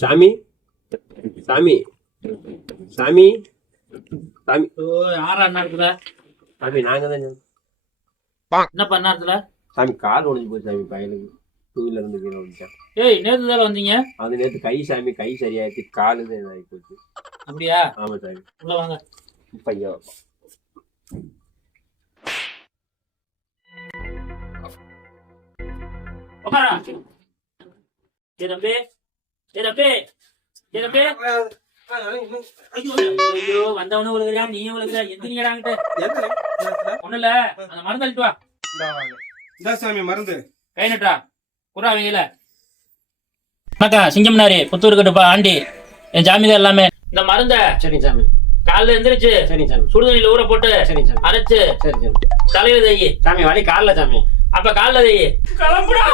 சாமி சாமி சாமி சாமி யாரா அண்ணாத்துல சாமி நாங்க தான் என்ன பண்ணாத்துல சாமி கால் உடைஞ்சு போச்சு சாமி பையனுக்கு 2 வீலர் இருந்து கீழே விழுந்துட்டான். ஏய் நேத்து தானே வந்தீங்க? அது நேற்று கை சாமி கை சரியாயிடுச்சு காலு தான் இதாகி போச்சு. அப்படியா? ஆமா சாமி. உள்ள வாங்க. பையா உட்காரா. ஏ தம்பி ஏ தம்பி ஏ தம்பி ஐயோ வந்தவனு உழுகுறியா நீயும் உழுகுற எந்திரிங்கடாங்கிட்ட ஒண்ணு இல்ல அந்த மருந்து அழிட்டு வா. இந்த சாமி மருந்து கை நட்டா புறா வெயில அக்கா சிங்கம்னாரு புத்தூர் கட்டுப்பா ஆண்டி என் ஜாமீன் எல்லாமே இந்த மருந்த சரி சாமி. காலைல எந்திரிச்சு சரி சாமி. சுடுதண்ணில ஊற போட்டு சரி சாமி. அரைச்சு சரி சாமி. தலையில தேயி சாமி வலி காலில் சாமி. அப்ப காலைல தேயி கிளம்புடா.